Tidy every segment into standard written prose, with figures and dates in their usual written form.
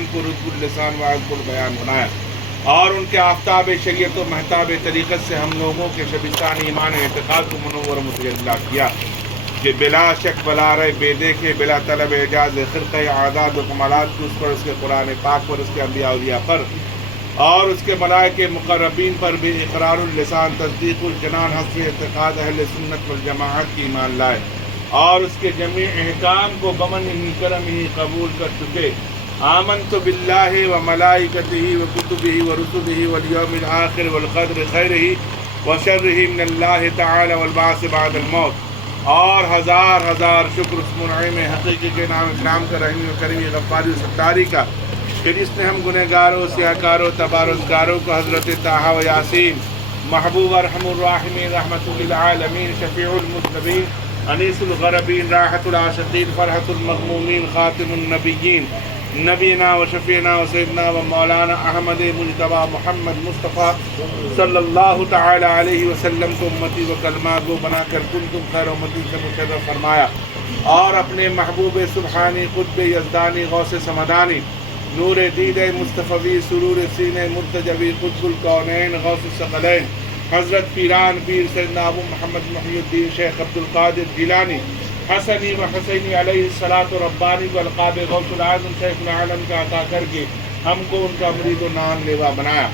قرآن کو رتب اللسان و عذب البیان بنایا، اور ان کے آفتاب شریعت و مہتاب طریقت سے ہم لوگوں کے شبستان ایمان اعتقاد کو منور و متجلی کیا کہ بلا شک بلا رے بے دیکھے بلا طلب اعجاز خرقہ اعداد و کمالات کو اس پر، اس کے قرآن پاک پر، اس کے انبیاء اولیاء پر اور اس کے ملائکہ مقربین پر بھی اقرار اللسان تصدیق الجنان حسب اعتقاد اہل سنت والجماعت کی ایمان لائے، اور اس کے جمیع احکام کو بمنہ کرمہ قبول کر چکے۔ آمنت باللہ و ملائکتہ و کتبہ و رسلہ والیوم الآخر والقدر خیرہ و شرہ من اللہ تعالی والبعث بعد الموت۔ اور ہزار ہزار شکر اس منعم حقیقی کے نام اکرام کا، رحیم و کریمی غفاری و ستاری کا، کہ جس نے ہم گنہگاروں سیاکاروں تبارزگاروں کو حضرت طٰہٰ و یاسین محبوب ارحم الراحمین رحمۃ للعالمین شفیع المذنبین انیس الغربین راحت العاشقین فرحت المغمومین خاتم النبیین نبینا و شفیعنا و سیدنا و مولانا احمد مجتبیٰ محمد مصطفیٰ صلی اللہ تعالی علیہ وسلم کو امتی و کلمہ گو بنا کر کنتم خیر امتی سے مشرف فرمایا، اور اپنے محبوب سبحانی قطب یزدانی غوث سمدانی نور دید مصطفی سرور سین مرتجبی قطب الکونین غوث الثقلین حضرت پیران پیر سیدنا ابو محمد محی الدین شیخ عبد القادر جیلانی حسنی و حسینی علیہ الصلاۃ ربانی کو القاب غوث العظم شیخ العالم کا عطا کر کے ہم کو ان کا مرید و نام لیوا بنایا۔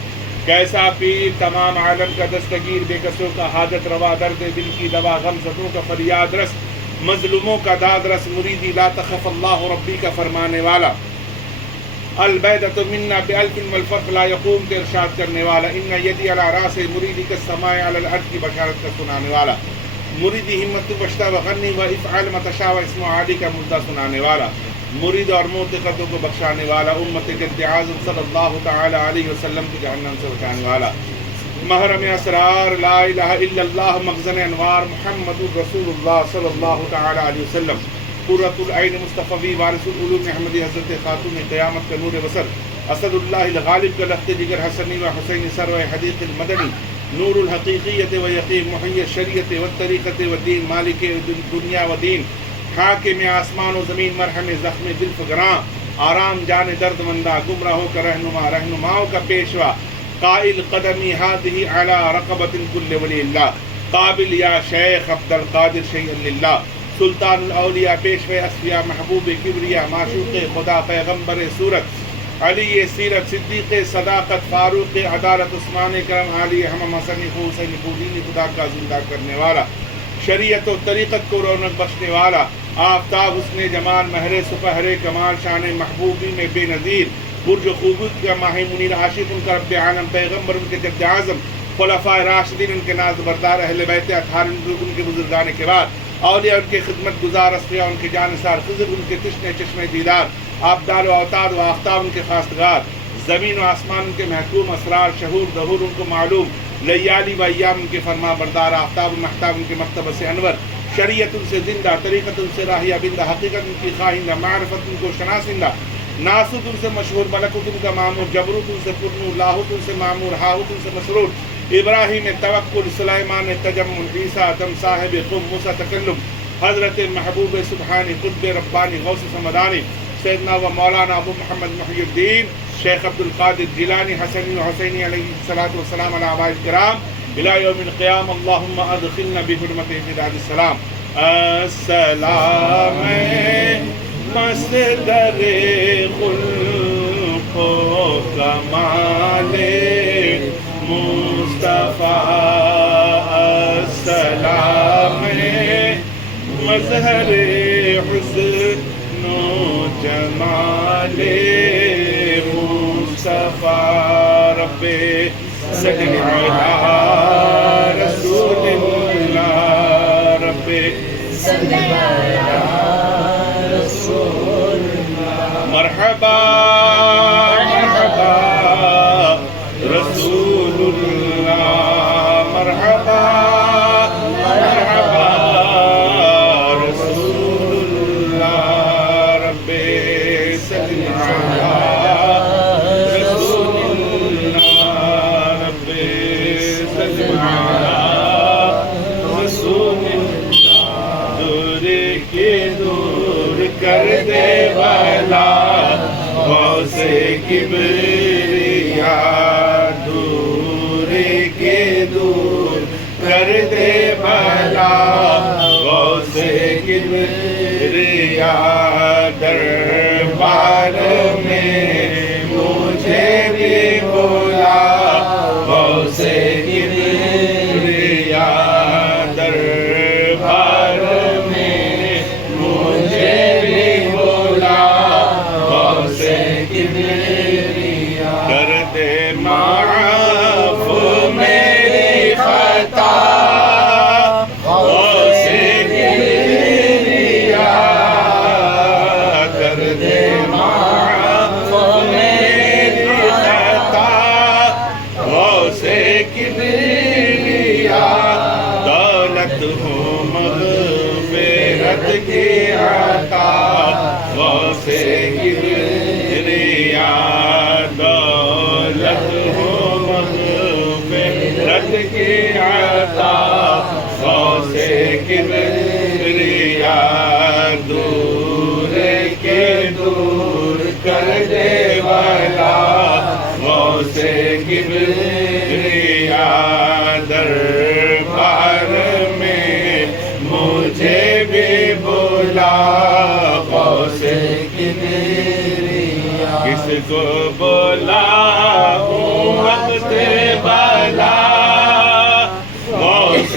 کیسا پیر تمام عالم کا دستگیر، بے کسوں کا حاجت روا، درد دل کی دوا، غم زدوں کا فریاد رس، مظلوموں کا داد رس، مریدی لا تخف اللہ ربی کا فرمانے والا، البیدۃ منا بألف والفرق لا یقوم کے ارشاد کرنے والا، ان یدی علی راس مریدی کا السماء علی الارض کی بشارت کا سنانے والا، مریدی ہمت بشتا و غنی و افعال ما تشاء و اسم عالی کا مدعا سنانے والا، مرید اور معتقدوں کو بخشانے والا، امت جد اعظم صلی اللہ تعالی علیہ وسلم کی جہنم سے بچانے والا، محرم اسرار لا الہ الا اللہ مخزن انوار محمد رسول اللہ صلی اللہ تعالی علیہ وسلم، قرۃ العین مصطفی وارث العلوم احمدی حضرت خاتون قیامت کا نور بصر، اسد اللہ الغالب کا لخت جگر حسنی و حسینی سرو حدیق المدنی، نور الحقیقیت و یقین محی الشریعت و طریقت و دین مالک دنیا و دین، حاکم آسمان و زمین مرحم زخم دل فگراں، آرام جان درد مندہ، گمراہوں کا رہنما، رہنماؤں کا پیشوا، قائل قدمی ہاتھی علی رقبۃ کل ولی اللہ، قابل یا شیخ عبد القادر شیئا للہ، سلطان الاولیاء پیشوے اصفیاء محبوب کبریا معشوق خدا پیغمبر صورت علی سیرت صدیق صداقت فاروق عدالت عثمان کرم علی ہم حسن حسین دین خدا کا زندہ کرنے والا، شریعت و طریقت کو رونق بخشنے والا، آفتاب حسن جمال مہر سپہر کمال شان محبوبی میں بے نظیر، برج خوبوت کا ماہ منیر عاشق ان کا رب عالم پیغمبر ان کے جد اعظم خلفائے راشدین ان کے ناز بردار اہل بیت اطہار ان کے بزرگان کے بعد اولیاء ان کے خدمت گزار اصفیاء ان کے جانثار خضر ان کے تشنے چشمے دیدار آبدال و اوتاد و آفتاب ان کے خواستگار زمین و آسمان ان کے محکوم اسرار شہور ظہور ان کو معلوم لیالی و ایام ان کے فرما بردار آفتاب و محتاب ان کے مکتب سے انور شریعت ان سے زندہ طریقت ان سے راہیہ بندہ حقیقت ان کی خواہندہ معرفت ان کو شناسندہ ناسوت ان سے مشہور ملکوت ان کا معمور جبروت ان سے پرنور لاہوت ان سے معمور ہاہوت ان سے مسرور ابراہیم توکل سلیمان تجمل عیسیٰ دم صاحب قم موسیٰ تکلم حضرت محبوب سبحانی قطب ربانی غوث سمدانی سیدنا و مولانا ابو محمد محی الدین شیخ عبد القادر جیلانی حسنی و حسینی علیہ الصلاۃ والسلام علی آباء الکرام الی یوم القیامہ اللہم ادخلنا بحرمت فداء السلام السلام مصدر خلق و کمال مصطفیٰ السلام مظہر حسن و جمال مصطفیٰ رب صلی علی رسول اللہ رب صلی علی رسول اللہ مرحبا مرحبا رسول اللہ مرحبا مرحبا رسول اللہ رب صلی علی رسول اللہ رب صلی علی رسول اللہ دور کے دور کر دے والا غوث کبریا دور کے دور کر دے بلا غوث کبریا دربار میں مجھے بھی بلا غوث کبریا دربار میں مجھے بھی بلا غوث کبریا کر دے معاف میری خطا غوث کبریا کر دے معاف میری خطا غوث کبریا دولت ہو مغفرت کی عطا غوث کبریا دولت ہو مغفرت کی عطا غوث کبریا دور کے دور کر دے والا غوث کبریا دربار میں مجھے بھی بلا غوث کبریا کس کو بلاؤں وقت بلا غوث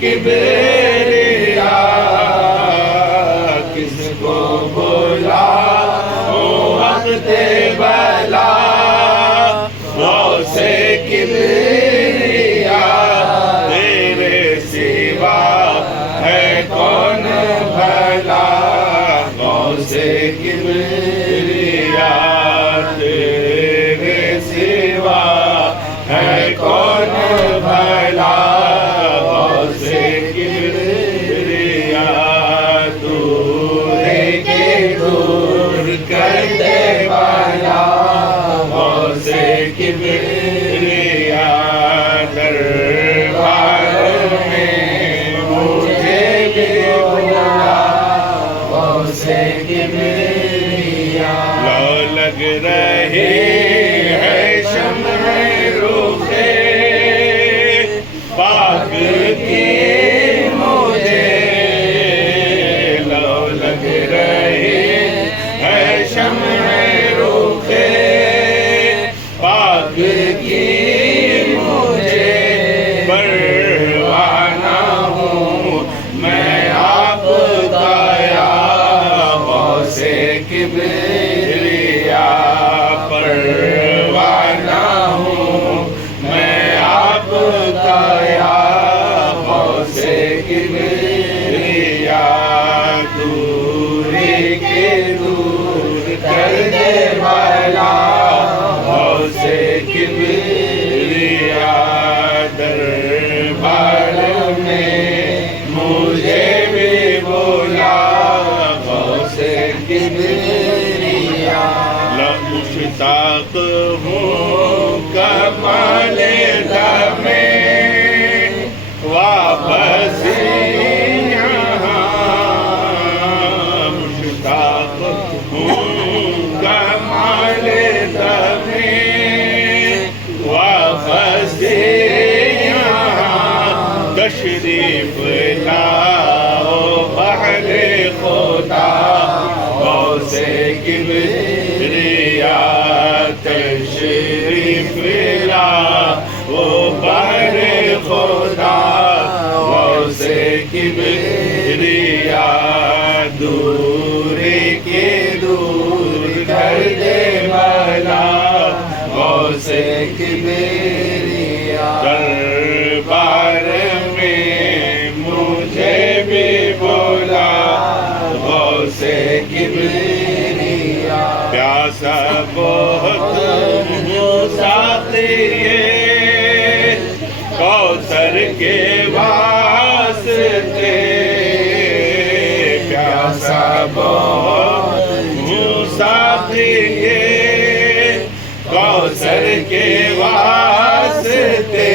کبریا کس کو بلاؤں وقت بلا غوث کبریا تیرے سوا ہے کون بھلا غوث کبریا تیرے سوا ہے کون بھلا غوث کبریا دور کے دور کر دے والا غوث کبریا دربار میں مجھے بھی بلا غوث کبریا لو لگ رہی ہے شمع روخے پاک کی مجھے لو لگ رہی ہے شمع روخے پاک کی مجھے پروانہ ہوں میں آپ کا یا غوث کبریا پروانہ ہوں میں آپ کا یا غوث کبریا دور کے دور کر دے والا غوث کبریا دربار میں مجھے بھی بلا غوث کبریا مشتاق ہوں کمال دم واپس یہاں مشتاق ہوں کمال دم واپس یہاں تشریف لاؤ بحر خدا غوث کبریا تشریف لاؤ بحر خدا غوث کبریا دور کے دور کر دے والا غوث کبریا دربار میں مجھے بھی بولا غوث کبریا پیاسا بہت ساتھی کوثر کے واسطے پیاسا بہت ساتھی کوثر کے واسطے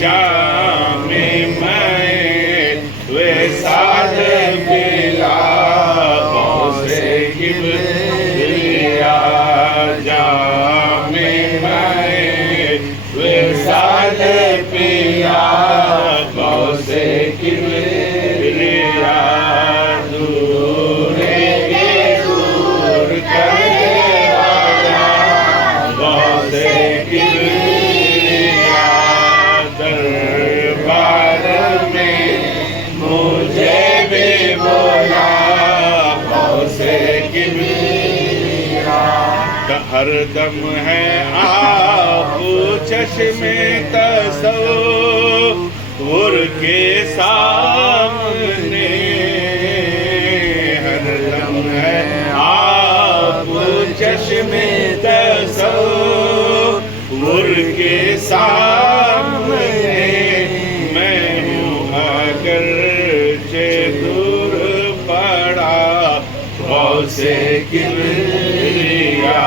جام میں وصال ملا غوث کبریا ہر دم ہے آپ چشمے تصور کے سامنے، ہر دم ہے آپ چشمے تصور کے سامنے، میں ہوں اگرچہ دور پڑا غوث کبریا،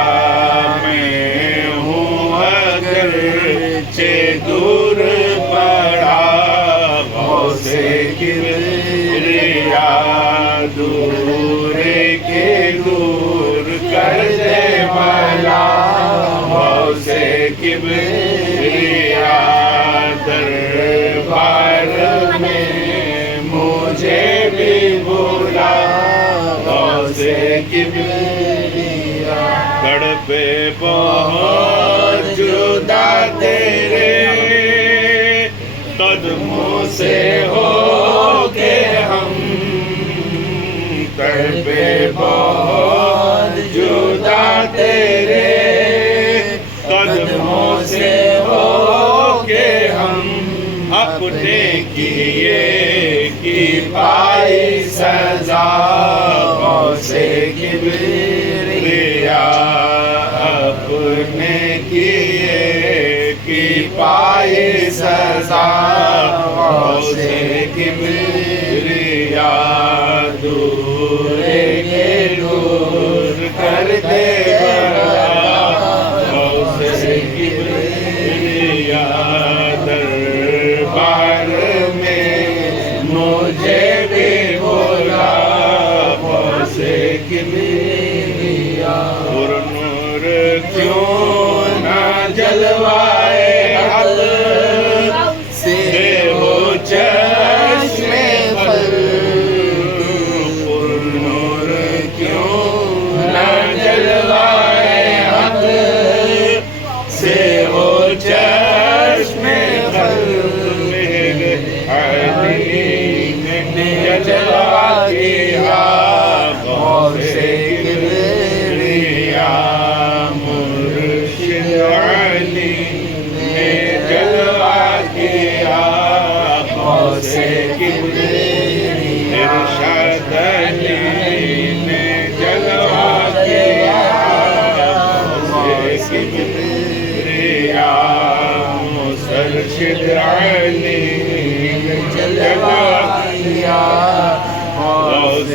میں ہوں اگرچہ دور پڑا غوث کبریا، دور کے دور کر دے بلا غوث کبریا، دربار میں مجھے بھی بلا غوث کبریا، تڑپے بہت جدا تیرے قدموں سے ہو کے ہم، تڑپے بہت جدا تیرے قدموں سے ہو کے ہم، اپنے کیے کی پائی سزا غوث کبریا، اپنے کیے کی پائی سزا غوث کبریا، دور کے دور کر دے بلا غوث کبریا، دربار میں مجھے بھی بلا غوث کبریا، اور نور کیوں نہ جلوائے حق سے ہو چشم خلق، اور نور کیوں نہ جلوائے حق سے ہو چشم خلق، علی نے جلوہ کیا غوث کبریا، مرشد علی نے جلوہ کیا غوث کبریا، ارشاد علی نے جلوہ کیا غوث کبریا، مرشد علی نے جلوہ کیا غوث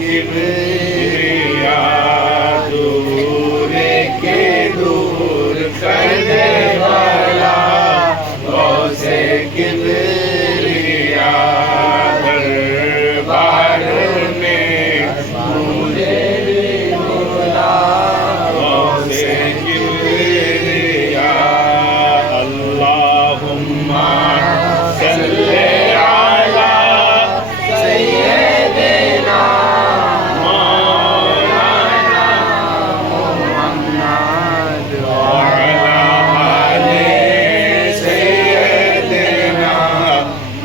کبریا، دور کے دور کر دے بلا غوث کبریا، دربار میں مجھے بھی بلا غوث کبریا، اللہم صلی علی سیدنا مولانا محمد وعلی آل سیدنا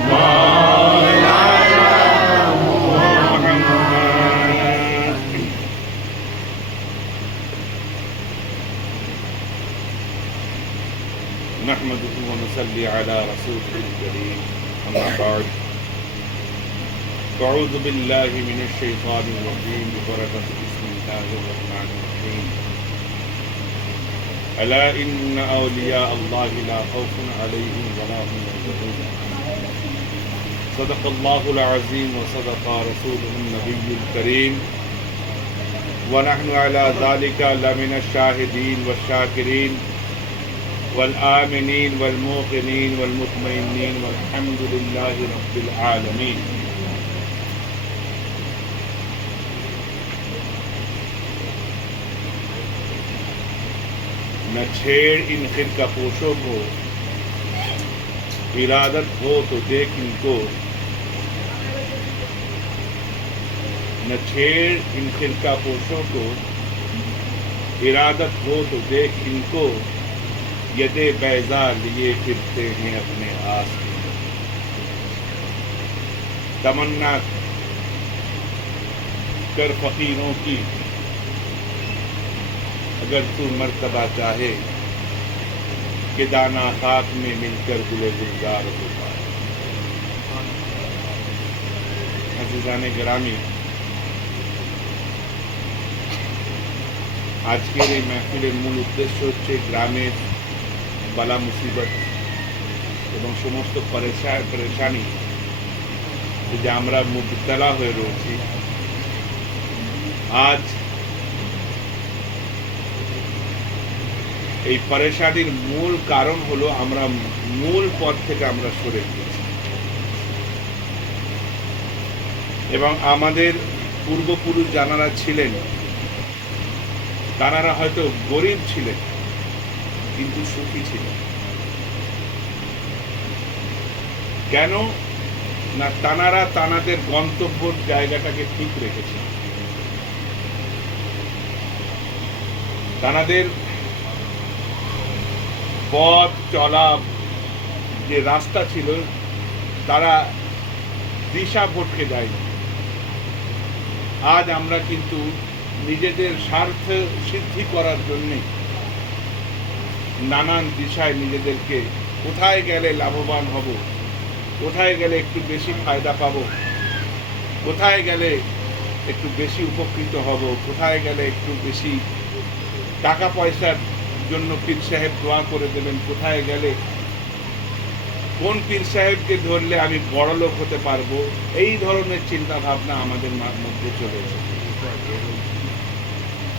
مولانا محمد، نحمده ونصلي على رسوله الكريم، أما بعد، فأعوذ بالله من الشيطان الرجيم ببركة بسم الله الرحمن الرحيم، ألا إن أولياء الله لا خوف عليهم ولا هم يحزنون، صدق الله العظيم وصدق رسوله النبي الكريم، ونحن على ذلك لمن الشاهدين والشاكرين والآمنين والموقنين والمطمئنين والحمد لله رب العالمين۔ نہ چھیڑ ان فرقہ پوشوں کو، ارادت ہو تو دیکھ ان کو، نہ چھیڑ ان فرقہ پوشوں کو، ارادت ہو تو دیکھ ان کو، ید بیضا لیے پھرتے ہیں اپنے آس میں، تمنا کر فقیروں کی अगर तू मर्तबा चाहे कि दाना खाक में मिलकर गुले गुलजार हो पाए। अज़ीज़ाने गिरामी, আজকের এই মাহফিলের মূল উদ্দেশ্য হচ্ছে গ্রামের বালা মুসিবত এবং সমস্ত পরেশানি যে আমরা মুবতলা হয়ে রয়েছি। আজ এই পরেশানির মূল কারণ হলো আমরা মূল পথ থেকে আমরা সরে গিয়েছি এবং আমাদের পূর্বপুরুষ যারা ছিলেন তারা হয়তো গরিব ছিলেন কিন্তু সুখী ছিলেন। কেন না, তানারা তানাদের গন্তব্যের জায়গাটাকে ঠিক রেখেছেন। তানাদের পথ চলা যে রাস্তা ছিল তারা দিশা ভটকে যায়নি। আজ আমরা কিন্তু নিজেদের স্বার্থ সিদ্ধি করার জন্য নানান দিশায় নিজেদেরকে কোথায় গেলে লাভবান হব, কোথায় গেলে একটু বেশি ফায়দা পাব, কোথায় গেলে একটু বেশি উপকৃত হব, কোথায় গেলে একটু বেশি টাকা পয়সার জন্য পীর সাহেব দোয়া করে দেবেন, কোথায় গেলে কোন পীর সাহেবকে ধরলে আমি বড় লোক হতে পারবো, এই ধরনের চিন্তা ভাবনা আমাদের মধ্যে চলে এসেছে।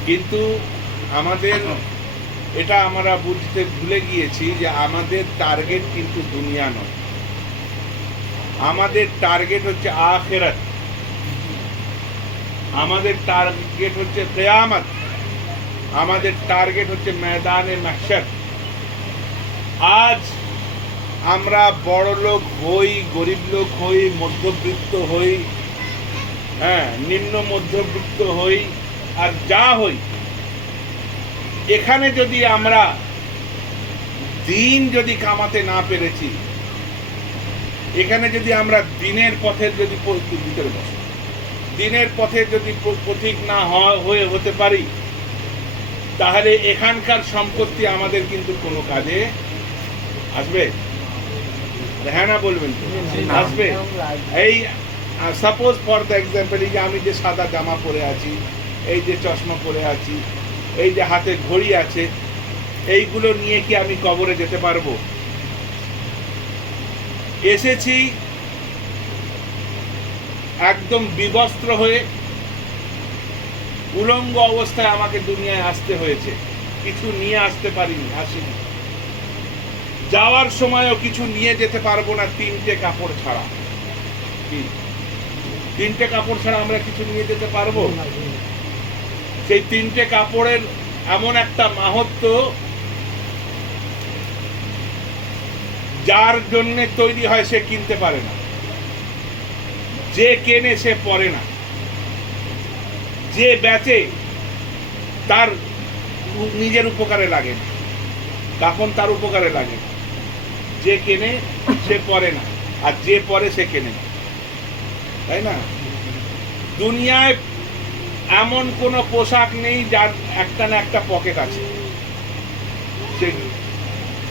কিন্তু আমাদের এটা আমরা বুঝতে ভুলে গিয়েছি যে আমাদের টার্গেট কিন্তু দুনিয়া নয়, আমাদের টার্গেট হচ্ছে আখিরাত, আমাদের টার্গেট হচ্ছে কিয়ামত, আমাদের টার্গেট হচ্ছে ময়দানে মাহশর। আজ আমরা বড় লোক হই, গরিব লোক হই, মধ্যবিত্ত হই, নিম্ন মধ্যবিত্ত হই, আর যা হই, এখানে যদি আমরা দিন যদি কামাতে না পেরেছি, এখানে যদি আমরা দিনের পথের যদি ভিতরে বসি, দিনের পথে যদি পথিক না হয়ে হতে পারি, তাহলে এখানকার সম্পত্তি আমাদের কিন্তু কোনো কাজে আসবে। হ্যাঁ না বলবেন তো? আসবে। এই সাপোজ ফর দ্য এক্সাম্পল, এই যে আমি যে সাদা জামা পরে আছি, এই যে চশমা পরে আছি, এই যে হাতে ঘড়ি আছে, এইগুলো নিয়ে কি আমি কবরে যেতে পারবো? এসেছি একদম বিবস্ত্র হয়ে, উলঙ্গ অবস্থায় আমাকে দুনিয়ায় আসতে হয়েছে, কিছু নিয়ে আসতে পারিনি, আসিনি। যাওয়ার সময়ও কিছু নিয়ে যেতে পারবো না তিনটে কাপড় ছাড়া। তিনটে কাপড় ছাড়া আমরা কিছু নিয়ে যেতে পারবো? সেই তিনটে কাপড়ের এমন একটা মাহাত্ম্য, যার জন্য তৈরি হয় সে কিনতে পারে না, যে কেনে সে পরে না, যে বেচে তার নিজের উপকারে লাগে না, কাফন তার উপকারে লাগে না, যে কেনে সে পরে না, আর যে পরে সে কেনে না, তাই না? দুনিয়ায় এমন কোন পোশাক নেই যার একটা না একটা পকেট আছে। সে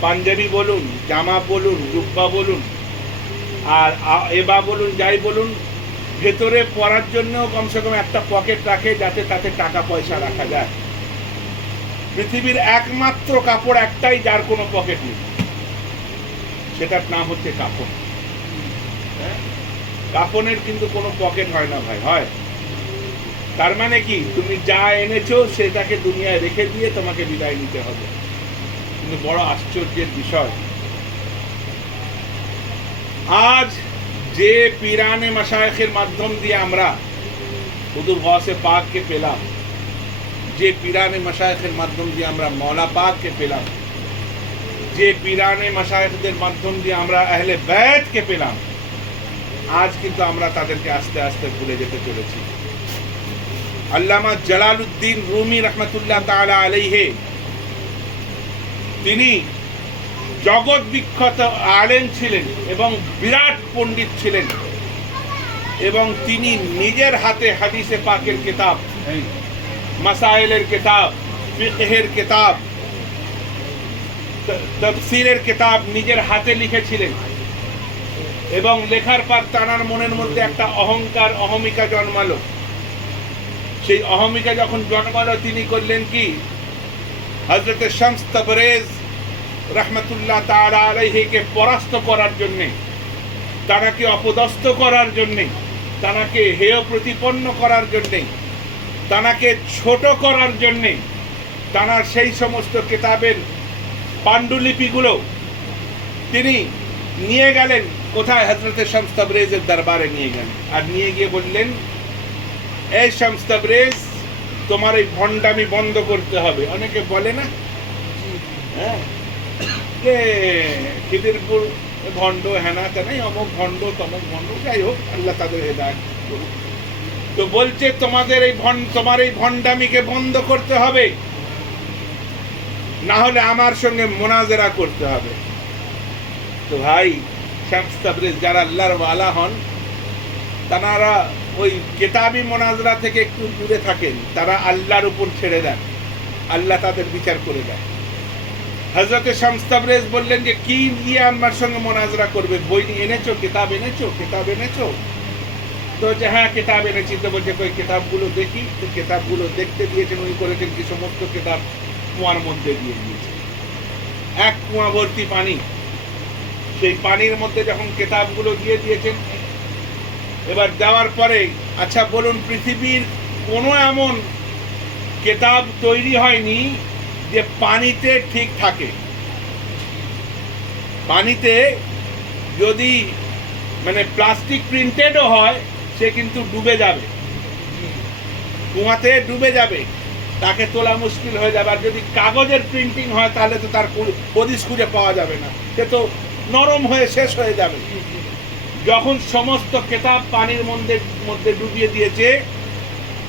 পাঞ্জাবি বলুন, জামা বলুন, জুব্বা বলুন, আর এবা বলুন, যাই বলুন, ভেতরে পরার জন্য কমসে কম একটা পকেট রাখে যাতে তাতে টাকা পয়সা রাখা যায়। পৃথিবীর একমাত্র কাপড় একটাই যার কোনো পকেট নেই, সেটার নাম হচ্ছে কাফন। কাফনের কিন্তু কোনো পকেট হয় না ভাই, হয়? তার মানে কি, তুমি যা এনেছো সেটাকে দুনিয়ায় রেখে দিয়ে তোমাকে বিদায় নিতে হবে। কিন্তু বড় আশ্চর্যের বিষয়, আজ যে পীরানে মাশায়েখের মাধ্যম দিয়ে আমরা হুজুর গৌসে পাককে পেলাম, যে পীরানে মাশায়েখের মাধ্যম দিয়ে আমরা মওলা পাককে পেলাম, যে পীরানে মাশায়েখদের মাধ্যম দিয়ে আমরা আহলে বাইতকে পেলাম, আজ কিন্তু আমরা তাদেরকে আস্তে আস্তে ভুলে যেতে চলেছি। আল্লামা জালালউদ্দিন রুমি রহমাতুল্লাহ তাআলা আলাইহি, তিনি জগৎ বিখ্যাত আলেম ছিলেন এবং বিরাট পণ্ডিত ছিলেন, এবং তিনি নিজের হাতে হাদিসে পাকের কিতাব, মাসাইলের কিতাব, ফিকহের কিতাব, তাফসীরের কিতাব নিজের হাতে লিখেছিলেন এবং লেখার পর তানার মনের মধ্যে একটা অহংকার, অহমিকা জন্মালো। সেই অহমিকা যখন জন্মালো, তিনি করলেন কি, হযরত শামস তাবরেজ রাহমাতুল্লাহ তাআলা আলাইহিকে পরাস্ত করার জন্যে, তানাকে অপদস্থ করার জন্যে, তানাকে হেয় প্রতিপন্ন করার জন্যে, তানাকে ছোট করার জন্যে, তানার সেই সমস্ত কিতাবের পাণ্ডুলিপিগুলো তিনি নিয়ে গেলেন কোথায়? হযরত শামস তাবরেজের দরবারে নিয়ে গেলেন। আর নিয়ে গিয়ে বললেন, এই শামস তাবরেজ, তোমার এই ভণ্ডামি বন্ধ করতে হবে। অনেকে বলে না, হ্যাঁ, যে খিদিরপুর ভণ্ড, হেনা তেনা, অমুক ভণ্ড, তমুক ভণ্ড, যাই হোক, আল্লাহ তাদের হেদায়েত করুক। তো বলছে, তোমার এই ভণ্ডামিকে বন্ধ করতে হবে, না হলে আমার সঙ্গে মোনাজেরা করতে হবে। তো ভাই, শামস তাবরেজ যারা আল্লাহর ওয়ালা হন, তারা ওই কিতাবি মোনাজরা থেকে একটু দূরে থাকেন, তারা আল্লাহর উপর ছেড়ে দেন, আল্লাহ তাদের বিচার করে দেয়। হযরত শামস তাবরেজ বললেন যে, কি নিয়ে আমার সঙ্গে মোনাজরা করবে? বই এনেছো? কিতাব এনেছো? কিতাব এনেছো? তো যে হ্যাঁ, কিতাব এনেছি। তো বলছে, কই কিতাবগুলো দেখি। তো কিতাবগুলো দেখতে দিয়েছেন, উনি করেছেন কি, সমস্ত কিতাব কুয়ার মধ্যে দিয়ে দিয়েছে, এক কুয়া ভর্তি পানি। সেই পানির মধ্যে যখন কিতাবগুলো দিয়ে দিয়েছেন, এবার দেওয়ার পরে, আচ্ছা বলুন, পৃথিবীর কোনো এমন কিতাব তৈরি হয়নি যে পানিতে ঠিক থাকে। পানিতে যদি মানে প্লাস্টিক প্রিন্টেডও হয়, সে কিন্তু ডুবে যাবে, কুয়াতে ডুবে যাবে, তাকে তোলা মুশকিল হয়ে যাবে। আর যদি কাগজের প্রিন্টিং হয়, তাহলে তো তার হদিস খুঁজে পাওয়া যাবে না, সে তো নরম হয়ে শেষ হয়ে যাবে। যখন সমস্ত কিতাব পানির মধ্যে ডুবিয়ে দিয়েছে,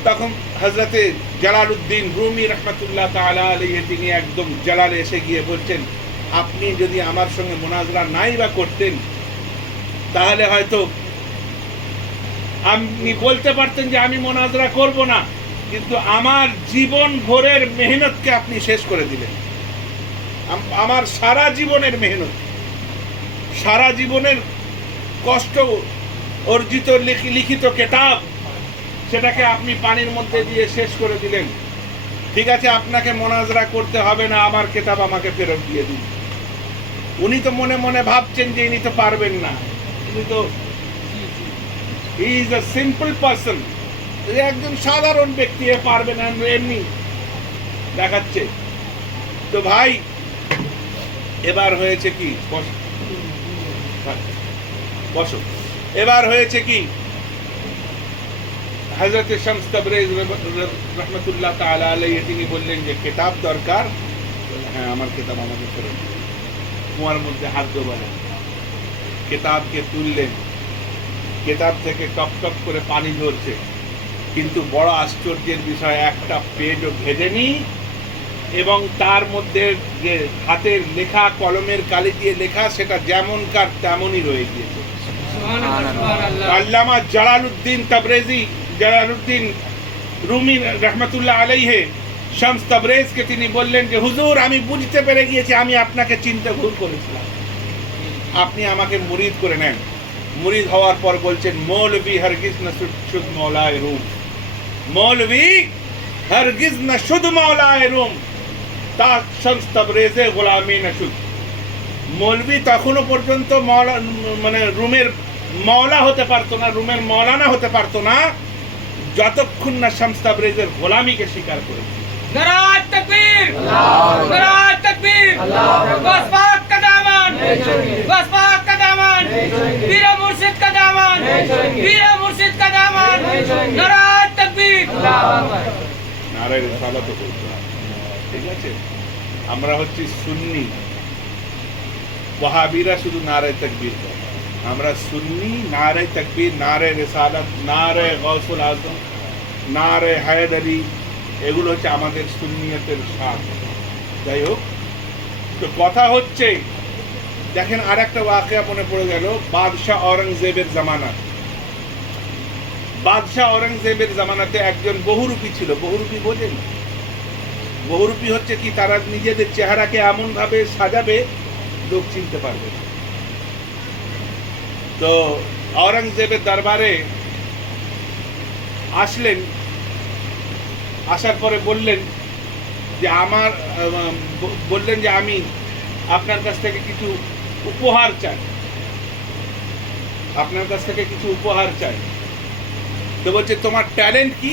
তখন হযরতে জালালউদ্দিন রুমি রাহমাতুল্লাহ তাআলা আলাইহি তিনি একদম জালালে এসে গিয়ে বলছেন, আপনি যদি আমার সঙ্গে মোনাজরা নাই বা করতেন, তাহলে হয়তো আপনি বলতে পারতেন যে আমি মোনাজরা করব না, কিন্তু আমার জীবন ভোরের মেহনতকে আপনি শেষ করে দিলেন। আমার সারা জীবনের মেহনত, সারা জীবনের কষ্ট অর্জিত লিখিত কিতাব, সেটাকে আপনি পানির মধ্যে দিয়ে শেষ করে দিলেন। ঠিক আছে, আপনাকে মোনাজরা করতে হবে না, আমার কিতাব আমাকে ফেরত দিয়ে দিন। উনি তো মনে মনে ভাবছেন যে ইনি তো পারবেন না, ইনি তো he is a simple person, একজন সাধারণ ব্যক্তি, এ পারবে না, এমনি দেখাচ্ছে। তো ভাই, এবার হয়েছে কি, বসো, এবার হয়েছে কি, হযরত শামস তাবরেজ রাহমাতুল্লাহ তাআলা আলাইহি তিনি বললেন যে কিতাব দরকার। হ্যাঁ, আমার কিতাব আমাকে ফেরত দিন। কুয়ার মধ্যে হাত ডোবালেন, কিতাবকে তুললেন, কিতাব থেকে টপ টপ করে পানি ঝরছে, কিন্তু বড় আশ্চর্যের বিষয়, একটা পেজও ভেজেনি এবং তার মধ্যে যে হাতের লেখা, কলমের কালি দিয়ে লেখা, সেটা যেমনকার তেমনই রয়ে গিয়েছে। আল্লামা জালালউদ্দিন রুমি রাহমাতুল্লাহ আলাইহি শামস তাবরেজকে তিনি বললেন যে, হুজুর, আমি বুঝতে পেরে গিয়েছি, আমি আপনাকে চিনতে ভুল করেছিলাম, আপনি আমাকে মুরিদ করে নেন। মুরিদ হওয়ার পর বলছেন, মৌলভী হরগিজ না শুদ মৌলায়ে রুম, মৌলভী হরগিজ না শুদ মৌলায়ে রুম, তা শামস তাবরেজে গোলামি না শুদ। মৌলভী তখনও পর্যন্ত মানে রুমের মওলা হতে পারতো না, রুমের মওলানা হতে পারতো না, যতক্ষণ না শামস তাবরেজের গোলামিকে স্বীকার করেছে। নারায়ে তাকবীর, নারায়ে তাকবীর, বাস পাক কা দামান, বাস পাক কা দামান, পীর মুর্শিদ কা দামান, পীর মুর্শিদ কা দামান, নারায়ে তাকবীর, আল্লাহু আকবার, নারায়ে রিসালাত বলতে। ঠিক আছে, আমরা হচ্ছি সুন্নি, ওয়াহাবিরা শুধু নারায়ে তাকবীর করে, আমরা সুন্নি। নারায়ে তাকবীর, নারায়ে রিসালাত, নারায়ে গাউসুল আজম, নারায়ে হায়দারি, এগুলো হচ্ছে আমাদের সুন্নিয়তের স্বাদ। যাই হোক, তো কথা হচ্ছে, দেখেন আর একটা ওয়াকিয়া মনে পড়ে গেল, বাদশাহ আওরঙ্গজেবের জামানা। বাদশাহ আওরঙ্গজেবের জামানাতে একজন বহুরূপী ছিল। বহুরূপী বোঝেন? বহুরূপী হচ্ছে কি, তারা নিজেদের চেহারাকে এমন ভাবে সাজাবে লোক চিনতে পারবে না। তো আওরঙ্গজেবের দরবারে আসলেন, আসার পরে বললেন যে আমি আপনার কাছ থেকে কিছু উপহার চাই, আপনার কাছ থেকে কিছু উপহার চাই। তো বলছে তোমার ট্যালেন্ট কি,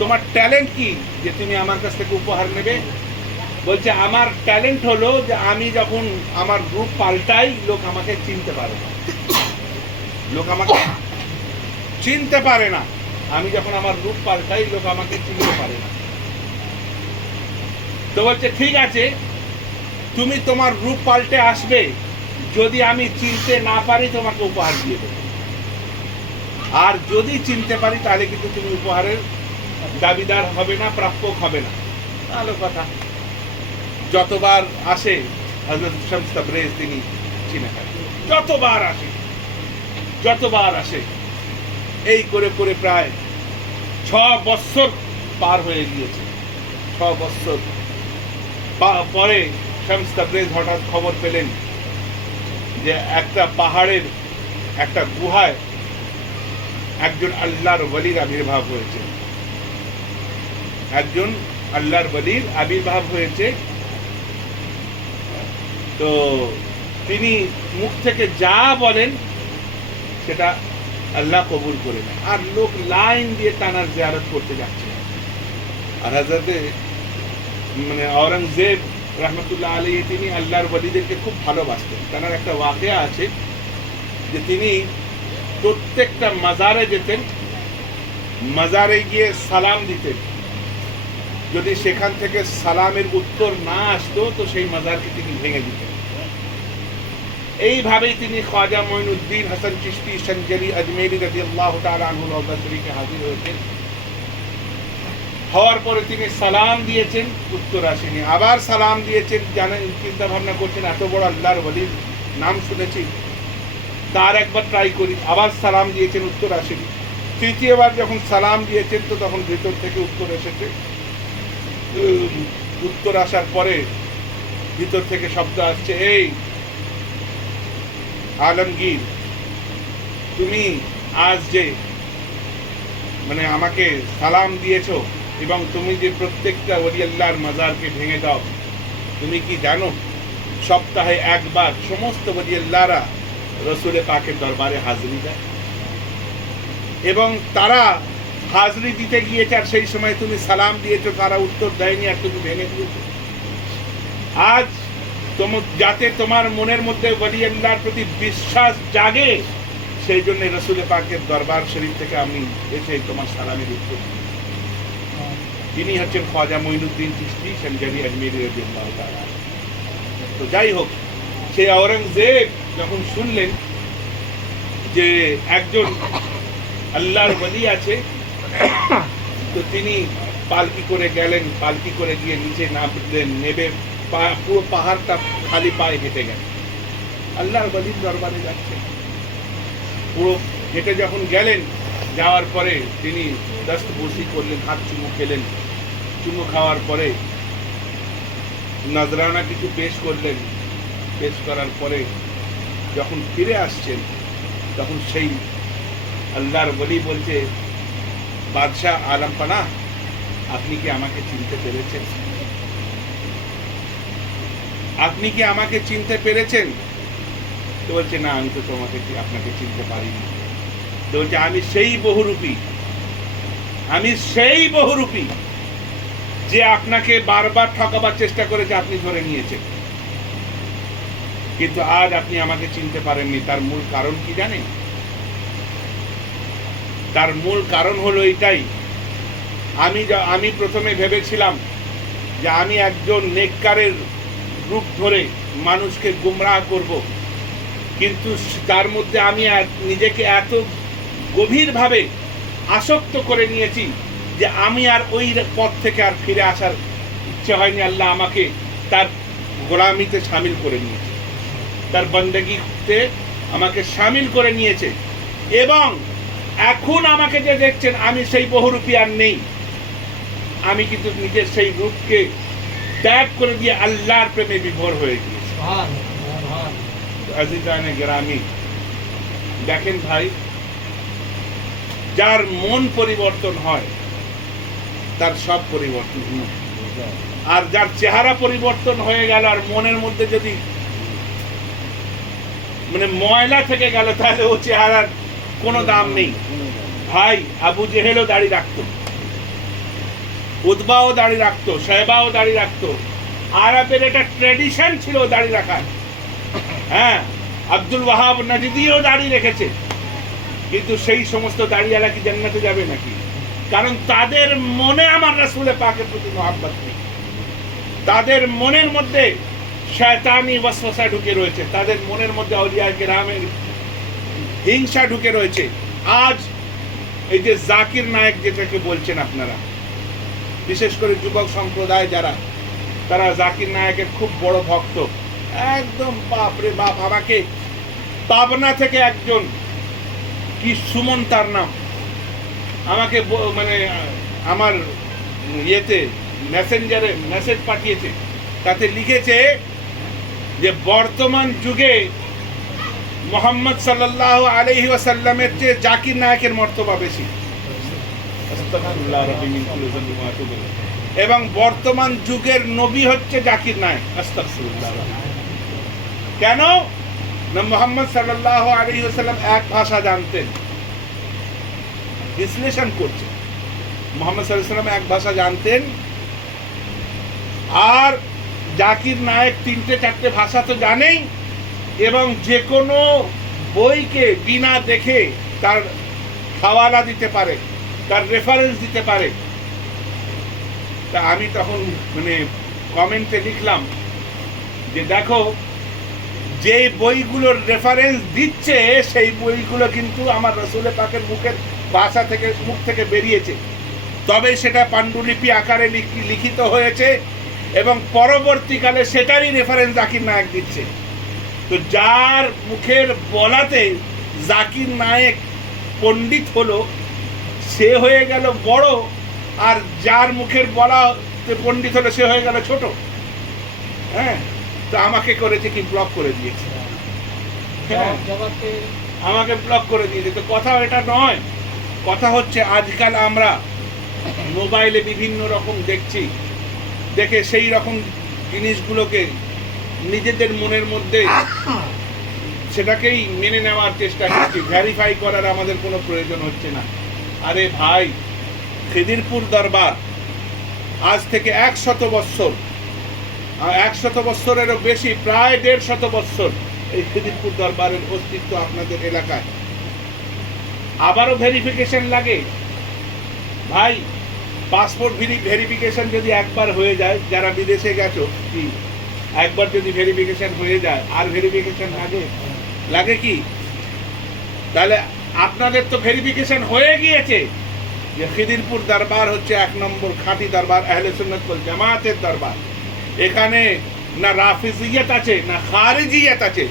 তোমার ট্যালেন্ট কি যে তুমি আমার কাছ থেকে উপহার নেবে? বলছে আমার ট্যালেন্ট হলো যে আমি যখন আমার রূপ পাল্টাই লোক আমাকে চিনতে পারে না, লোক আমাকে চিনতে পারে না। আমি যখন আমার রূপ পাল্টাই লোক আমাকে চিনতে পারে না। তো বলছে ঠিক আছে, তুমি তোমার রূপ পাল্টে আসবে, যদি আমি চিনতে না পারি তোমাকে উপহার দিয়ে দেবো, আর যদি চিনতে পারি তাহলে কিন্তু তুমি উপহারের দাবিদার হবে না, প্রাপক হবে না। ভালো কথা। যতবার আসে হযরত শামস তাবরেজ তিনি চিনে থাকেন, যতবার আসে এই করে করে প্রায় 6 বছর পার হয়ে গিয়েছে। 6 বছর পরে শামস তাবরেজ হঠাৎ খবর পেলেন যে একটা পাহাড়ের একটা গুহায় একজন আল্লাহর ওলির আবির্ভাব হয়েছে, একজন আল্লাহর ওলির আবির্ভাব হয়েছে। তো তিনি মুখ থেকে যা বলেন সেটা আল্লাহ কবুল করে নেয়, আর লোক লাইন দিয়ে তানার জিয়ারত করতে যাচ্ছে। আর হযরতে আওরঙ্গজেব রহমতুল্লাহ আলাইহি তিনি আল্লাহর ওলিদেরকে খুব ভালোবাসতেন। তার একটা ওয়াকিয়া আছে যে তিনি প্রত্যেকটা মাজারে যেতেন, মাজারে গিয়ে সালাম দিতেন, যদি সেখান থেকে সালামের উত্তর না আসতো তো সেই মাজারকে তিনি ভেঙে দিতেন। এইভাবেই তিনি খ্বাজা মঈনুদ্দিন হাসান চিশতি সঞ্জলি আজমেরি রাদিয়াল্লাহু তাআলা আনহুর রওজা শরীফে হাজির হয়েছেন। হওয়ার পরে তিনি সালাম দিয়েছেন, উত্তর আসেনি। আবার সালাম দিয়েছেন, জানেন চিন্তা ভাবনা করছেন এত বড় আল্লাহর ওলির নাম শুনেছি, তার একবার ট্রাই করি। আবার সালাম দিয়েছেন, উত্তর আসেনি। তৃতীয়বার যখন সালাম দিয়েছেন তো তখন ভেতর থেকে উত্তর এসেছে। উত্তর আসার পরে ভিতর থেকে শব্দ আসছে, এই আলমগীর, তুমি আজ যে আমাকে সালাম দিয়েছো এবং তুমি যে প্রত্যেকটা ওলি আল্লাহর মাজারকে ভেঙে দাও, তুমি কি জানো সপ্তাহে একবার সমস্ত ওলি আল্লাহরা রসুল পাকের দরবারে হাজিরি দেয়, এবং তারা হাজিরি দিতে গিয়েছে আর সেই সময় তুমি সালাম দিয়েছো, তারা উত্তর দেয়নি আর তুমি ভেঙে দিয়েছো। আজ যাতে তোমার মনের মধ্যে ওলি আল্লাহর প্রতি বিশ্বাস জাগে, সেই জন্য রসুল পাকের দরবার শরীফ থেকে আমি এসে তোমার সালামের উত্তর। তিনি হচ্ছেন খ্বাজা মঈনুদ্দিন চিশতি সঞ্জলি আজমেরি রাদিয়াল্লাহু তাআলা। তো যাই হোক, সেই আওরঙ্গজেব যখন শুনলেন যে একজন আল্লাহর ওলি আছে, তো তিনি পালকি করে গেলেন, পালকি করে গিয়ে নিচে নামলেন, নেবে পুরো পাহাড়টা খালি পায়ে হেঁটে গেলেন। আল্লাহর ওলির দরবারে যাচ্ছেন, পুরো হেঁটে যখন গেলেন, যাওয়ার পরে তিনি দস্তবসি করলেন, হাত চুমু খেলেন। চুমু খাওয়ার পরে নজরানা কিছু পেশ করলেন। পেশ করার পরে যখন ফিরে আসছেন তখন সেই আল্লাহর ওলি বলছে, বাদশাহ আলম পানা, আপনি কি আমাকে চিনতে পেরেছেন? আপনি কি আমাকে চিনতে পেরেছেন? তো বলছে, না, আমি তো আপনাকে চিনতে পারিনি। তো বলছে, আমি সেই বহুরূপী যে আপনাকে বারবার ঠকাবার চেষ্টা করেছে, আপনি ধরে নিয়েছেন, কিন্তু আজ আপনি আমাকে চিনতে পারেননি। তার মূল কারণ কি জানেন? তার মূল কারণ হলো এটাই, আমি প্রথমে ভেবেছিলাম যে আমি একজন নেককারের রূপ ধরে মানুষকে গুমরাহ করব, কিন্তু তার মধ্যে আমি নিজেকে এত গভীরভাবে আসক্ত করে নিয়েছি যে আমি আর ওই পথ থেকে আর ফিরে আসার ইচ্ছে হয়নি। আল্লাহ আমাকে তার গোলামিতে শামিল করে নিয়েছে, তার বন্দেগীতে আমাকে শামিল করে নিয়েছে, এবং এখন আমাকে যে দেখছেন আমি সেই বহুরূপী আর নেই। আমি কিন্তু নিজের সেই রূপকে ত্যাগ করে দিয়ে আল্লাহর প্রেমে বিভোর হয়ে গিয়েছি। আজিজানে গ্রামী, দেখেন ভাই, যার মন পরিবর্তন হয় তার সব পরিবর্তন হয়। আর যার চেহারা পরিবর্তন হয়ে গেল আর মনের মধ্যে যদি মানে ময়লা থেকে গেল, তাহলে ও চেহারার কোনো দাম নেই। ভাই, আবু জেহেলও দাড়ি রাখতো, উতবাও দাড়ি রাখতো, শয়বাও দাড়ি রাখতো। আরবের এটা ট্রেডিশন ছিল দাড়ি রাখার। হ্যাঁ, আব্দুল ওয়াহাব নাজদিও দাড়ি রেখেছে, কিন্তু সেই সমস্ত দাড়িওয়ালা কি জান্নাতে যাবে নাকি? কারণ তাদের মনে আমার রাসূলের পাকের প্রতি মহব্বত নেই। তাদের মনের মধ্যে শয়তানি ওয়াসওয়াসা ঢুকে রয়েছে, তাদের মনের মধ্যে আউলিয়া কেরামের হিংসা ঢুকে রয়েছে। আজ এই যে জাকির নায়েক যেটাকে বলছেন আপনারা, বিশেষ করে যুবক সম্প্রদায় যারা, তারা জাকির নায়েকের খুব বড় ভক্ত। একদম বাপরে বাপ, আমাকে পাবনা থেকে একজন, কি সুমন তার নাম, আমাকে মানে আমার ইয়েতে মেসেঞ্জারে মেসেজ পাঠিয়েছে, তাতে লিখেছে যে বর্তমান যুগে মোহাম্মদ সাল্লাল্লাহু আলাইহি ওয়াসাল্লামের চেয়ে জাকির নায়েকের মর্তবা বেশি, এবং বর্তমান যুগের নবী হচ্ছে জাকির নায়েক। আস্তাগফিরুল্লাহ। কেন না, মোহাম্মদ সাল্লাল্লাহু আলাইহি ওয়াসাল্লাম এক ভাষা জানতেন। বিশ্লেষণ করছে, মোহাম্মদ সাল্লাল্লাহু আলাইহি ওয়াসাল্লাম এক ভাষা জানতেন, আর জাকির নায়েক 3-4টে ভাষা তো জানেই, এবং যে কোনো বইকে বিনা দেখে তার হাওয়ালা দিতে পারে, তার রেফারেন্স দিতে পারে। তা আমি তখন মানে কমেন্টে লিখলাম যে দেখো, যে বইগুলোর রেফারেন্স দিচ্ছে সেই বইগুলো কিন্তু আমার রাসূলের পাকের মুখ থেকে বেরিয়েছে, তবে সেটা পাণ্ডুলিপি আকারে লিখিত হয়েছে, এবং পরবর্তীকালে সেটারই রেফারেন্স জাকির নায়েক দিচ্ছে। তো যার মুখের বলাতে জাকির নায়েক পণ্ডিত হলো, সে হয়ে গেল বড়, আর যার মুখের বলাতে পণ্ডিত হলো সে হয়ে গেল ছোট। হ্যাঁ, তো আমাকে করেছে কি, ব্লক করে দিয়েছে। হ্যাঁ, আমাকে ব্লক করে দিয়েছে। তো কথা এটা নয়, কথা হচ্ছে আজকাল আমরা মোবাইলে বিভিন্ন রকম দেখছি, দেখে সেই রকম জিনিসগুলোকে নিজেদের মনের মধ্যে সেটাকেই মেনে নেওয়ার চেষ্টা করছি, ভেরিফাই করার আমাদের কোনো প্রয়োজন হচ্ছে না। আরে ভাই, খিদিরপুর দরবার আজ থেকে 100 বৎসর, 100 বৎসরেরও বেশি, প্রায় 150 বৎসর এই খিদিরপুর দরবারের অস্তিত্ব আপনাদের এলাকায়। আবারও ভেরিফিকেশন লাগে ভাই। পাসপোর্ট ভেরিফিকেশন যদি একবার হয়ে যায়, যারা বিদেশে গেছো, কি একবার যদি ভেরিফিকেশন হয়ে যায় আর ভেরিফিকেশন লাগে কি? তাহলে আপনাদের তো ভেরিফিকেশন হয়ে গিয়েছে যে খিদিরপুর দরবার হচ্ছে 1 নম্বর খাঁটি দরবার, আহলে সুন্নাত ওয়াল জামাতের দরবার। এখানে না রাফিজিয়ত আছে, না খারিজিয়ত আছে,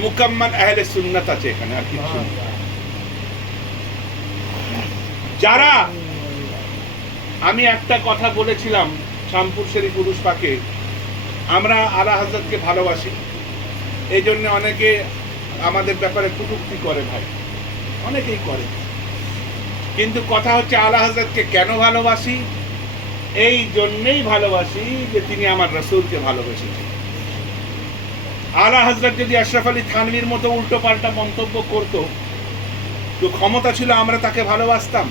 মুকাম্মাল আহলে সুন্নাত আছে এখানে, আর কিছু নেই। যারা, আমি একটা কথা বলেছিলাম শামপুর শরীফ উরুস পাকে, আমরা আলা হযরতকে ভালোবাসি, এই জন্য অনেকে আমাদের ব্যাপারে কটূক্তি করে ভাই, অনেকেই করে। কিন্তু কথা হচ্ছে আলা হযরতকে কেন ভালোবাসি? এই জন্যেই ভালোবাসি যে তিনি আমার রাসূলকে ভালোবেসেছেন। আলা হযরত যদি আশরাফ আলী থানভীর মতো উল্টো পাল্টা মন্তব্য করতো, তো ক্ষমতা ছিল আমরা তাকে ভালোবাসতাম?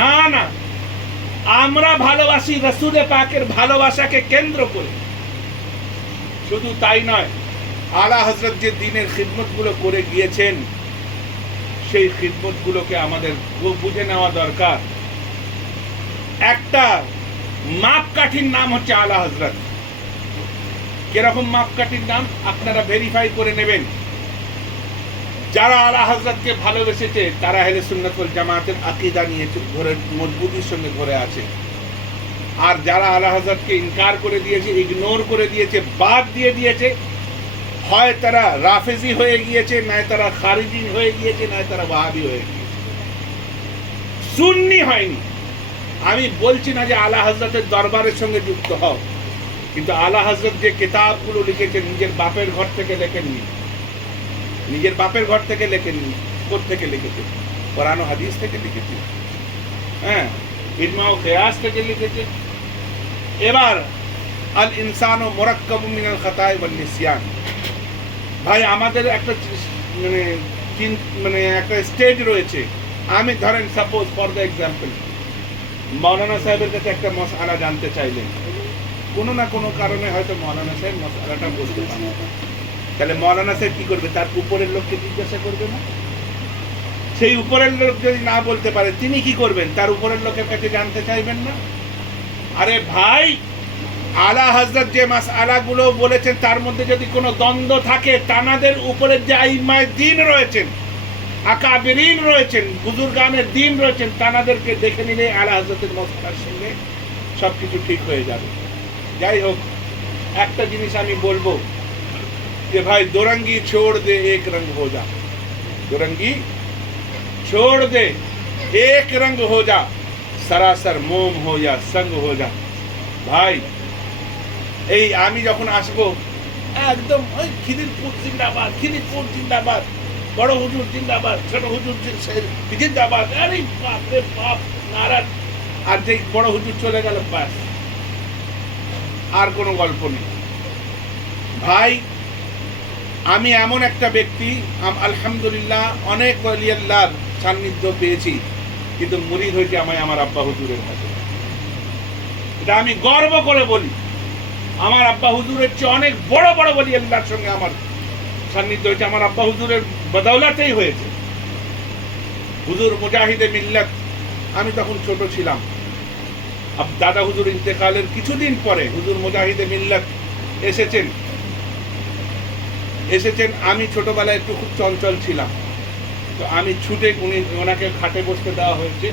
না না, আমরা ভালোবাসি রাসূলের পাকের ভালোবাসাকে কেন্দ্র করে। শুধু তাই নয়, আলা হযরত যে দ্বীনের খিদমতগুলো করে গিয়েছেন, সেই খিদমতগুলোকে আমাদের বুঝে নেওয়া দরকার। একটা মাপকাঠির নাম হচ্ছে আলা হযরত। কিরকম মাপকাঠির নাম আপনারা ভেরিফাই করে নেবেন। যারা আলা হযরতকে ভালোবেসেছে তারা আহলে সুন্নাত ওয়াল জামাতের আকীদা নিয়ে ঘরে মজবুতির সঙ্গে ঘরে আছে, আর যারা আলা হযরতকে ইনকার করে দিয়েছে, ইগনোর করে দিয়েছে, বাদ দিয়ে দিয়েছে, হয় তারা রাফেজি হয়ে গিয়েছে, নয় তারা খারিজি হয়ে গিয়েছে, নয় তারা ওয়াহাবি হয়ে গিয়েছে, সুন্নি হয়নি। আমি বলছি না যে আলা হযরতের দরবারের সঙ্গে যুক্ত হও, কিন্তু আলা হযরত যে কিতাবগুলো লিখেছেন নিজের বাপের ঘর থেকে লেখেননি, নিজের বাপের ঘর থেকে লেখেননি। কোত্থেকে লিখেছেন? কোরআন ও হাদিস থেকে লিখেছেন, হ্যাঁ, ইজমা ও কিয়াস থেকে লিখেছেন। এবার আল ইনসানু মুরাক্কাবুম মিনাল খাতাই ওয়ান নিসিয়ান। ভাই আমাদের একটা মানে একটা স্টেজ রয়েছে। আমি ধরেন সাপোজ ফর দ্য এক্সাম্পল মৌলানা সাহেবের কাছে একটা মসআলা জানতে চাইলেন, কোনো না কোনো কারণে হয়তো মৌলানা সাহেব মসআলাটা বুঝতে পারেন, তাহলে মৌলানা সাহেব কি করবে? তার উপরের লোককে জিজ্ঞাসা করবে না? সেই উপরের লোক যদি না বলতে পারে তিনি কি করবেন? তার উপরের লোকের কাছে জানতে চাইবেন না? আরে ভাই, আলা হযরত যে মাসআলাগুলো বলেছেন তার মধ্যে যদি কোনো দ্বন্দ্ব থাকে, তানাদের উপরে যে আইম্মায়ে দ্বীন রয়েছেন, আকাবিরিন রয়েছেন, বুজুর্গানের দ্বীন রয়েছেন, তানাদেরকে দেখে নিলে আলা হযরতের মাসআলার সঙ্গে সবকিছু ঠিক হয়ে যাবে। যাই হোক, একটা জিনিস আমি বলবো যে ভাই দোরঙ্গি ছোড় দে এক রঙ হো যা, দোরঙ্গি ছোড় দে এক রঙ হো যা, সরাসর মোম হো যা সঙ্গ হো যা। ভাই এই আমি যখন আসবো একদম ওই খিদিরপুর জিন্দাবাদ, খিদিরপুর জিন্দাবাদ, বড় হুজুর জিন্দাবাদ, ছোট হুজুর জিন্দাবাদ, আরে বাপ রে বাপ নারায়ণ। আর যে বড় হুজুর চলে গেল ব্যাস, আর কোনো গল্প নেই। ভাই আমি এমন একটা ব্যক্তি, আলহামদুলিল্লাহ অনেক ওলি আল্লাহর সান্নিধ্য পেয়েছি, কিন্তু মুরিদ হয়েছে আমায় আমার আব্বা হুজুরের কাছে। এটা আমি গর্ব করে বলি, আমার আব্বা হুজুরের চেয়ে অনেক বড় বড় ওলি আল্লাহর সঙ্গে আমার সান্নিধ্য হয়েছে, আমার আব্বা হুজুরের বদৌলতেই হয়েছে। হুজুর মুজাহিদে মিল্লাত, আমি তখন ছোট ছিলাম, দাদা হুজুর ইন্তেকালের কিছুদিন পরে হুজুর মুজাহিদে মিল্লাত এসেছেন। আমি ছোটবেলায় একটু খুব চঞ্চল ছিলাম, তো আমি ছুটে ওনাকে খাটে বসতে দেওয়া হয়েছে,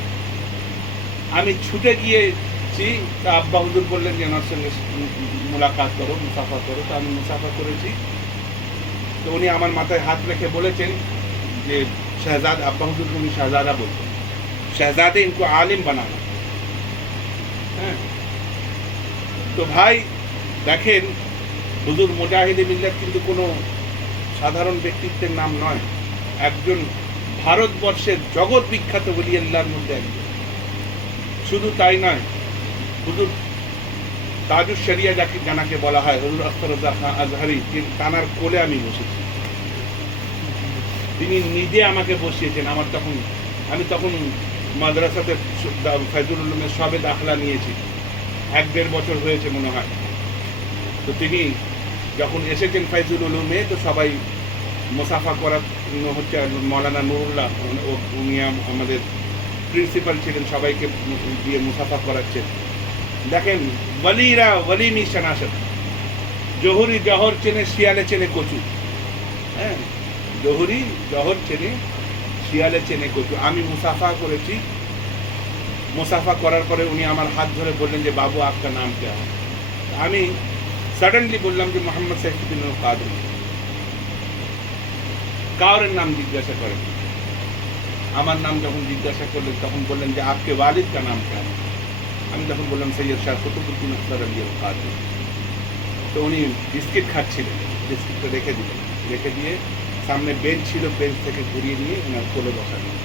আমি ছুটে গিয়েছি। তা আব্বা হুজুর বললেন যে ওনার সঙ্গে মুলাকাত করো, মুসাফা করো। তো আমি মুসাফা করেছি। তো উনি আমার মাথায় হাত রেখে বলেছেন যে শাহজাদ, আব্বা হুজুর উনি শাহজাদা বলতেন, শাহজাদে ইনকো আলিম বানানো। হ্যাঁ, তো ভাই দেখেন হুজুর মুজাহিদে মিল্লাত কিন্তু কোনো সাধারণ ব্যক্তিত্বের নাম নয়, একজন ভারতবর্ষের জগৎ বিখ্যাত ওলি আল্লাহর মধ্যে একজন। শুধু তাই নয়, হুজুর তাজুস শরিয়া জানাকে বলা হয়, হুজুর আখতার রাজা খান আজহারি, তানার কোলে আমি বসেছি। তিনি নিজে আমাকে বসিয়েছেন। আমি তখন মাদ্রাসাতে ফাইজুল উলুমের সবে দাখলা নিয়েছি, 1-1.5 বছর হয়েছে মনে হয়। তো তিনি যখন এসেছেন ফাইজুল উলুমে, তো সবাই মুসাফা করা হচ্ছে। মৌলানা নুরুল্লাহ উনি আমাদের প্রিন্সিপাল ছিলেন, সবাইকে দিয়ে মুসাফা করাচ্ছেন। দেখেন ওয়ালিরা ওয়ালি নিশান আসেন, জহুরি জহর চেনে, শিয়ালে চেনে কচু। হ্যাঁ, জহুরি জহর চেনে, শিয়ালে চেনে কচু। আমি মুসাফা করেছি। মুসাফা করার পরে উনি আমার হাত ধরে বললেন যে বাবু আপনার নাম কে? আমি সাডেনলি বললাম যে মোহাম্মদ সাইফুদ্দিন কাদরি। কাউরের নাম জিজ্ঞাসা করেন, আমার নাম যখন জিজ্ঞাসা করলেন তখন বললেন যে আপকে ওয়ালিদ কা নাম কে? আমি তখন বললাম সৈয়দ শাহ কুতুবুদ্দিন আখতার আলী আল কাদরি। তো উনি বিস্কিট খাচ্ছিলেন, বিস্কিটটা রেখে দিয়ে সামনে বেঞ্চ ছিল, বেঞ্চ থেকে ঘুরিয়ে নিয়ে ওনার কোলে বসালেন।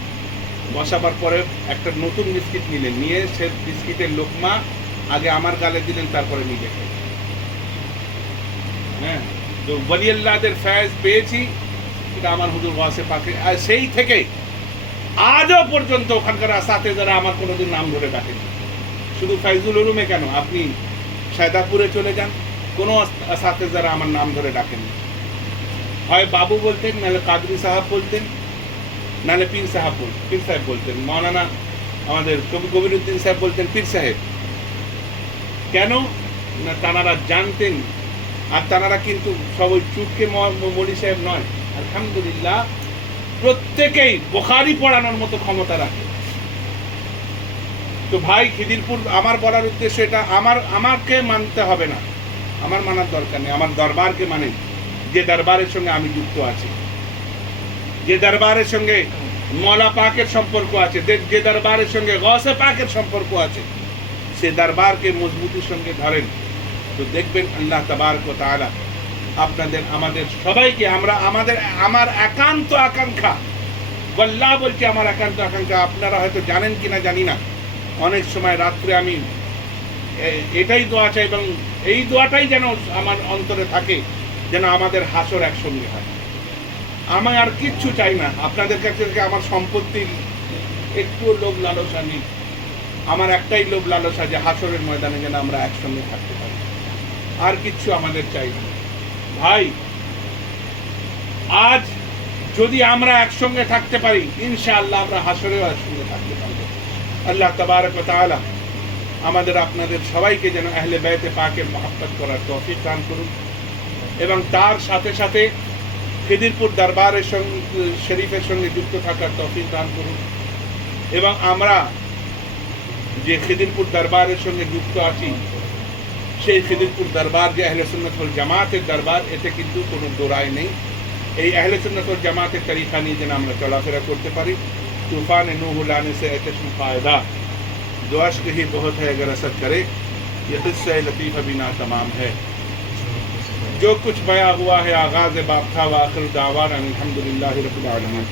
বসাবার পরে একটা নতুন বিস্কিট নিলেন, নিয়ে সে বিস্কিটের লোকমা আগে আমার গালে দিলেন, তারপরে নিজে খেলেন। হ্যাঁ, তো ওলি আল্লাহদের ফয়েজ পেয়েছি, এটা আমার হুজুর ওয়াসে পাকে। আর সেই থেকে আজও পর্যন্ত ওখানকার আসাতেজারা আমার কোনোদিন নাম ধরে ডাকেনি। শুধু ফাইজুল উলুমে কেন, আপনি সায়দাপুরে চলে যান, কোনো আসাতেজারা আমার নাম ধরে ডাকেনি। হয় বাবু বলতেন, নাহলে কাদরি সাহেব বলতেন, নাহলে পীর সাহেব বলতেন। মৌলানা আমাদের কবি কবিরুদ্দিন সাহেব বলতেন পীর সাহেব। কেন না, তানারা জানতেন। আর তানারা কিন্তু সব ওই চুটকে মৌলী সাহেব নয়, আলহামদুলিল্লাহ প্রত্যেকেই বুখারী পড়ানোর মতো ক্ষমতা রাখে। তো ভাই খিদিরপুর, আমার বলার উদ্দেশ্য এটা, আমাকে মানতে হবে না, আমার মানার দরকার নেই। আমার দরবারকে মানে, যে দরবারের সঙ্গে আমি যুক্ত আছি, যে দরবারের সঙ্গে মওলা পাকের সম্পর্ক আছে, যে দরবারের সঙ্গে গৌসে পাকের সম্পর্ক আছে, সে দরবারকে মজবুতির সঙ্গে ধরেন, তো দেখবেন আল্লাহ তাবারক ওয়া তাআলা আপনাদের আমাদের সবাইকে আমার একান্ত আকাঙ্ক্ষা, ওয়াল্লাহ বলছি আমার একান্ত আকাঙ্ক্ষা, আপনারা হয়তো জানেন কিনা জানি না, অনেক সময় রাত্রে আমি এটাই দোয়া চাই এবং এই দোয়াটাই যেন আমার অন্তরে থাকে, যেন আমাদের হাসর একসঙ্গে হয়। আমি আর কিচ্ছু চাই না আপনাদের কাছে, আমার সম্পত্তির একটু লোভ লালসা নেই, আমার একটাই লোভ লালসা যে হাসরের ময়দানে যেন আমরা একসঙ্গে থাকতে পারি, আর কিচ্ছু আমাদের চাই না। ভাই, আজ যদি আমরা একসঙ্গে থাকতে পারি, ইনশাআল্লাহ আমরা হাসরেও একসঙ্গে থাকতে পারবো। আল্লাহ তাবারক ওয়া তাআলা আমাদের আপনাদের সবাইকে যেন আহলে বাইতে পাকের মহব্বত করার তৌফিক দান করুন এবং তার সাথে সাথে খিদিরপুর দরবারের সঙ্গে শরীফের সঙ্গে যুক্ত থাকার তৌফিক দান করুন এবং আমরা যে খিদিরপুর দরবারের সঙ্গে যুক্ত আছি, সেই খিদিরপুর দরবার যে আহলে সুন্নাত ওয়াল জামাতের দরবার, এতে কিন্তু কোনো দোরাই নেই। এই আহলে সুন্নাত ওয়াল জামাতের তরিকা নিয়ে যেন আমরা চলাফেরা করতে পারি। तूफान नूह लाने से चश्म फायदा, दुआश के ही बहुत है अगर असर करे, ये किस्सा लतीफ़ बिना तमाम है। जो कुछ बया हुआ है आगाज़ बाप था व आखिर दावाना अल्हम्दुलिल्लाहि रब्बिल आलमीन।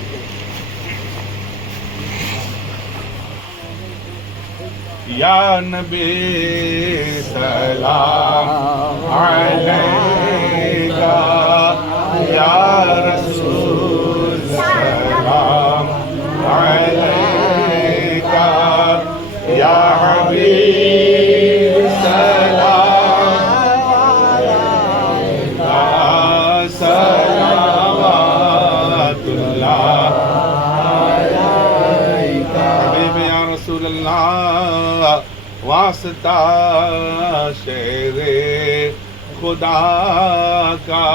या नबी सलाम अलैका, या रसूल सलाम अलैका, या हबीब सलाम अलैका, सलावतुल्लाह अलैका। हबीब या रसूल अल्लाह, वास्ता शेरे खुदा का,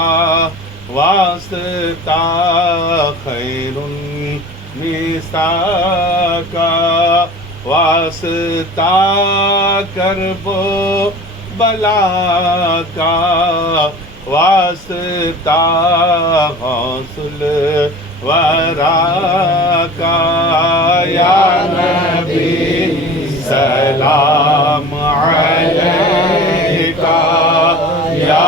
वास्ता खैरुन निसा का, वास्ता करबो बला का, वास्ता गौसुल वरा का, या नबी सलाम अलैका, या